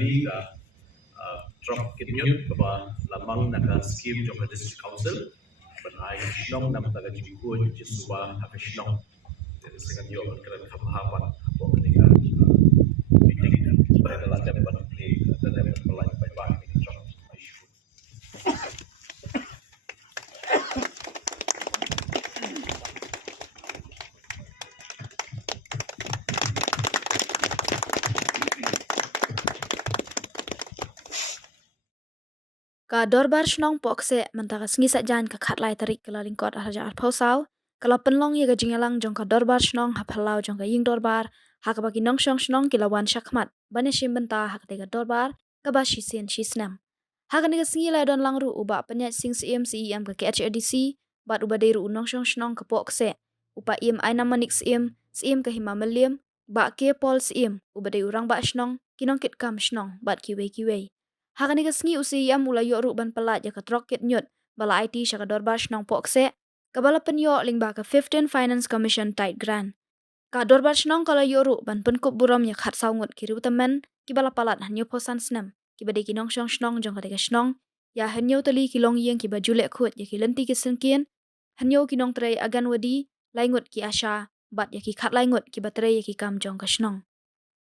kali ka drop kitnyut kaba lamang naka scheme jong district council ban ai shnong nam taga jingkun jisuba ha shnong sekan yo kan kapahapan bo ketika meeting pada lada ban play dan pelai bai bai drop issue. Ka dorbar shnong pokse mentaka sengi sajan ka khatlai tarik kala lingkot raja alpausau kala penlong ye gajingalang jong ka dorbar shnong haphalau jong ka ying dorbar hak bagi nong shnong kilawan shakmat bane shim benta hak tega dorbar ka ba shisen shisnam hak ne sengi lai don langru uba panyat sing cem ka KHDC bat uba deiru nong shnong ka pokse upa aina manik cem ka hima meliam ba ke pol cem uba dei urang ba shnong kinong kit kam shnong bat kiwe Hakani ka sengi usi yam mula yo ru ban pelat ya ka trokit nyut bala IT syaka dorbar shnong pokse kabala penyo lingba ka 15 Finance Commission tight grant ka dorbar shnong kala yo ru ban penkup buram ya khat saungut kiri utamen ki bala palat hanyo posan snam ki bade ki nong shnong jong ka tega shnong ya hanyo tali ki long yeng ki bajulek khut ya ki lenti ki senkin hanyo ki nong tray agan wadi laingut ki asha bat ya ki khat laingut ki batray ya ki kam jong ka shnong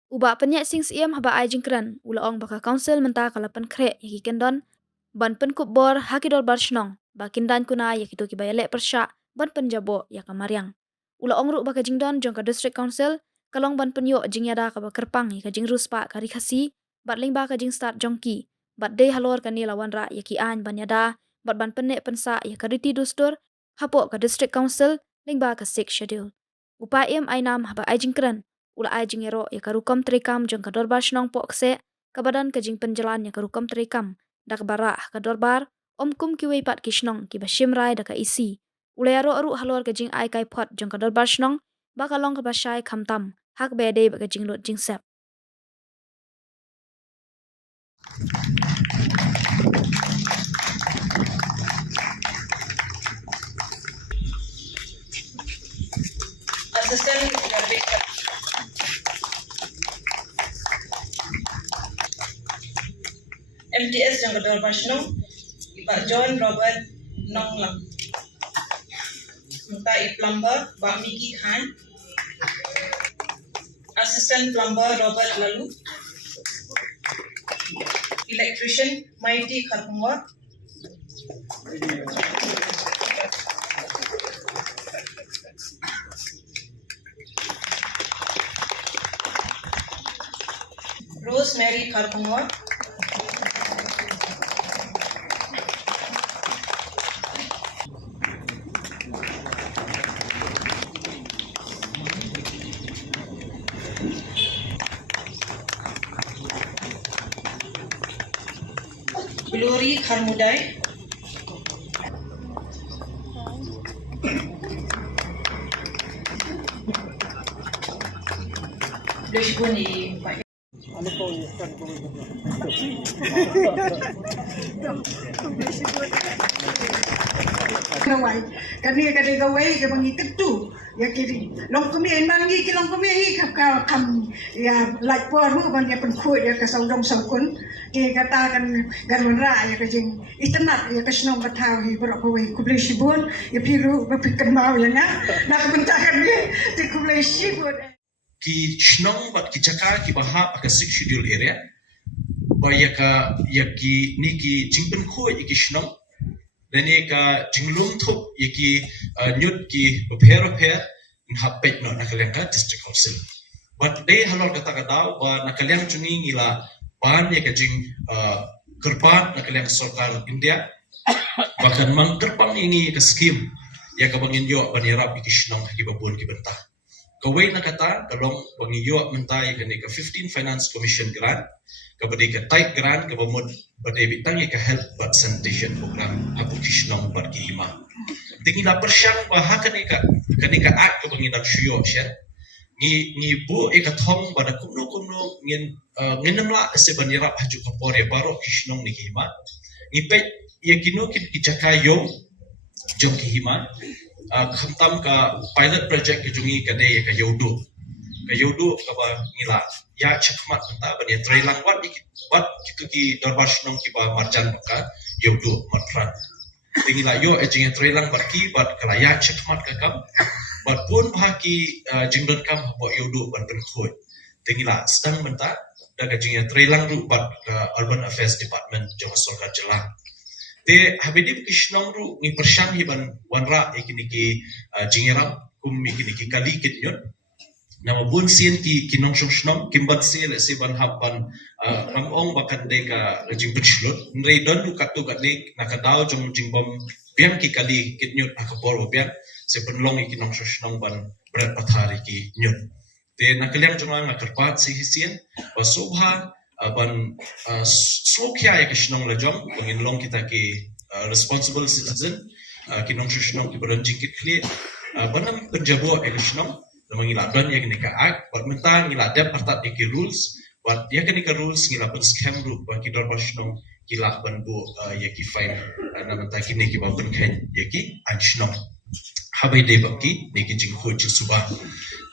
Uba penyak sing siem haba ai jingkran ula ong baka council menta kalapan kre yaki kendon ban penkup bor haki dor bar shnong bakin dan kuna yaki to ki bayalek persya ban penjabo ya kamariang ula ong ru baka jingdon jong ka district council kalong ban penyo jingyada ka kerpang yaka jing ruspa kari khasi bat ling baka jing start jongki bat day halor ka ni lawan ra yaki an ban yada bat ban penek pensa ya kariti dustur hapo ka district council ling baka 6 schedule upa ainam haba ai jingkran ula ai jingero ya karukam trikam jong ka dorbar shnong pokse kabadan ka jing penjalan ya karukam trikam dak bara ka dorbar kum kiwe pat ki shnong ki bashim rai daka isi ula yaro aru halor ka jing ai kai pot jong ka dorbar shnong baka long ka bashai khamtam hak bede baka jing lot jing sep Assistant Director MTS yang kedua Basno, Pak John Robert Nonglam, Muka Plumber Pak Miki Khan, Assistant Plumber Robert Lalu, Electrician Mighty Kharpungwa, Rosemary Kharpungwa, Glory Kharmudai, Deshbuni Pak Kawai, kani kawai ke bangi ketu ya kiri. Long kami mangi ki long kami kam ya like por ru ban ya penkuat ya kasaudong saukun ke katakan garwanra ya kajing itanat ya kasnong katau hi berapa wai kublai shibun ya piru berpikir mau ya nak bentakan ni di kublai shibun ki shnong bat ki chaka ki baha aka 6 schedule area ba yaki niki jingpen khoi ki shnong dani ka jinglum thop yaki nyut ki bapher in hapet no nakalengka district council but they halol kata kata ba nakaleng chungi ngila ban ya ka jing kerpan nakaleng sarkar India bahkan mang kerpan ini ke scheme ya ka bangin yo banira ki shnong ki babun ki bentah Kawai na kata kalong bangiyo mentai kani ka 15 Finance Commission grant kabadi ka tight grant kabamod badai bitang ka help but sanitation program aku kisnong bar ki hima tingi la persyang baha kani ka ak ka banginak shuyo sya ni bu ka thong bada kumno ngin nginamla se banira haju ka pore baro kisnong ni hima ni pe yakino ki chakayo jom ki hima khamtam ka pilot project ke jungi ka dei ka yodo yodo kaba ngila ya chakmat ta bani trailang wat kitu ki darbar shnong ki ba marjan ka yodo matran ngila yo ejing trailang bat ki bat kala ya chakmat ka kam bat pun bahaki jingdon kam bo yodo ban ben khoi ngila sedang menta daga jing trailang ru bat urban affairs department jawa sarkar jelang te habidi kishnong ru ngi persang hiban wanra ikini ki jingiram kum ikini ki kali kitnyon nama bun sien ki kinong shnong kimbat se le se ban haban ramong bakan de ka jing pichlot nrei don du katu kat le nakadao jong jingbom biang ki kali kitnyot nakapor biang se penlong ikinong shnong ban berat pathari ki nyot te nakaliang jong ngakarpat se hisien basubha ban slokia ya kishnong la jong bangin long kita ki responsible citizen kinong shnong ki beran jingkit kle banam penjabo ya kishnong namang ngila don ya kenika ak bat mentang ngila dep partat iki rules bat ya kenika rules ngila pen scam ru ba ki dorbar shnong ngila ban bu ya ki fine namanta ki neki ba pen khen ya ki an shnong habai de ba ki neki jing kho chi suba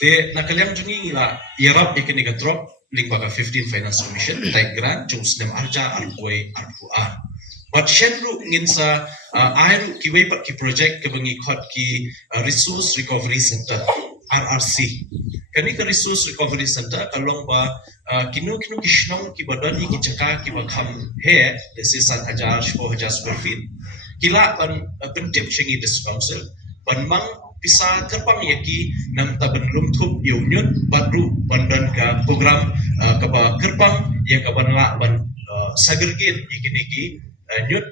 te nakaliam jungi ngila yarap ya kenika drop link ba 15 finance commission tai grant jung snem arja arpoi arpuar bat shenru nginsa airu ki wei pat ki project ke bangi khot ki resource recovery center RRC kani ka resource recovery center kalong ba kinu kishnong ki badan ki jaka ki ba kham he desi 7,000 4,000 square feet kila ban pentip chingi dis council ban mang pisa terpang yaki nam taban lumthup yaunyut badru bandan ka program ka ba kerpang ya ka ban la ban segregate ikini ki nyut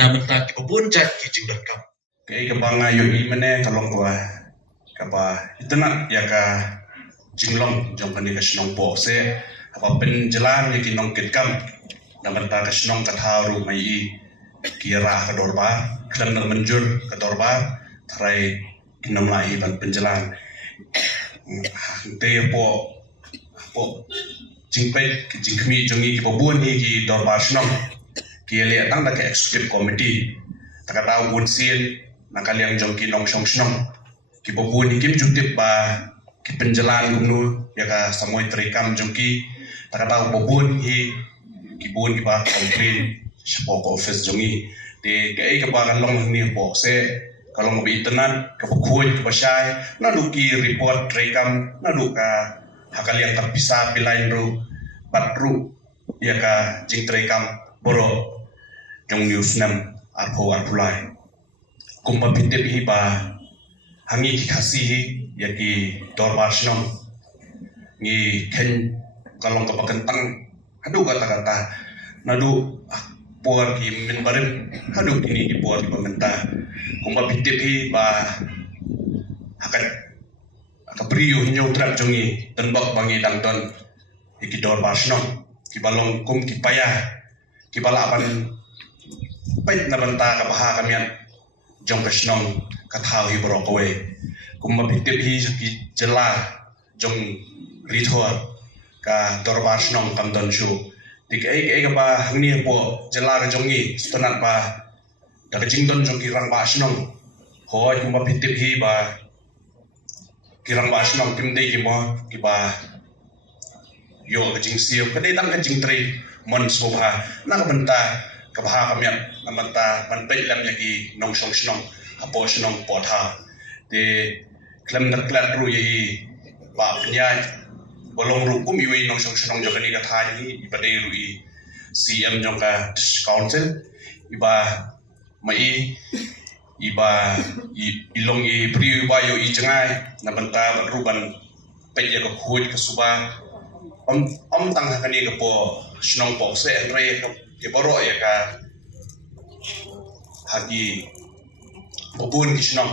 namenta ki babun jat ki jingdan kam kai ka banga yo i mane kalong ba kapa itana ya ka jinglong jong kan ka snong po se apa penjelan ni kinong kitkam namenta ka snong ka tharu mai kira ka dorba klan menjur ka dorba trai kinong lai ban penjelan te po jingpai jingkmi jongi ki babun ni ki dorba snong ki le tang da ka executive committee takata wunsin nakaliang jong kinong snong ki babun ni kim jutip ba ki penjelan gunu ya ka samoi trekam jongki takata babun hi ki bun ki ba complain sipo ko office jongi te kai ka ba kan long ni bo se kalong bi tenan ka bukuin ka basai na du ki report trekam na du ka hakaliang terpisah pilain ru patru ya ka jing trekam boro jong news nam arpo arpulai kumpa pitip hi ba hangi ki khasi hi ya ki dorbar shnong ngi ken kalong ka pakentang hadu kata nadu por ki min barin hadu ini ki por ki pamenta kumpa pitip hi ba hakat akapriyo nyo trap jongi tenbok bangi dangton ki dorbar shnong ki balong kum ki payah ki balapan pait na banta ka baha kamian jong kashnong kathau hi boro kowe kumma pitip hi ki jela jong rithor ka dorbar shnong kamdon shu tik ai ka ba hangni po jela ka jongi stonat ba da jingdon jong ki rang ba shnong hoi kumma pitip hi ba ki rang ba shnong kim dei ki mo ki ba yo ka jing siu ka dei tang ka jing tri mon sobha na ka banta ka baha kamian namanta ban pei lam yaki nong song shnong apo shnong potha te klam na klat ru yi ba pnya bolong ru kum yui nong song shnong jokani ka tha ni ibade ru i CM jong ka council iba mai iba ilong i priu ba yo i jangai namanta ru ban pei ya ka khoi ka suba om tang ka ni ka po shnong po se andre ka ya baro ya ka hagi babun kishnong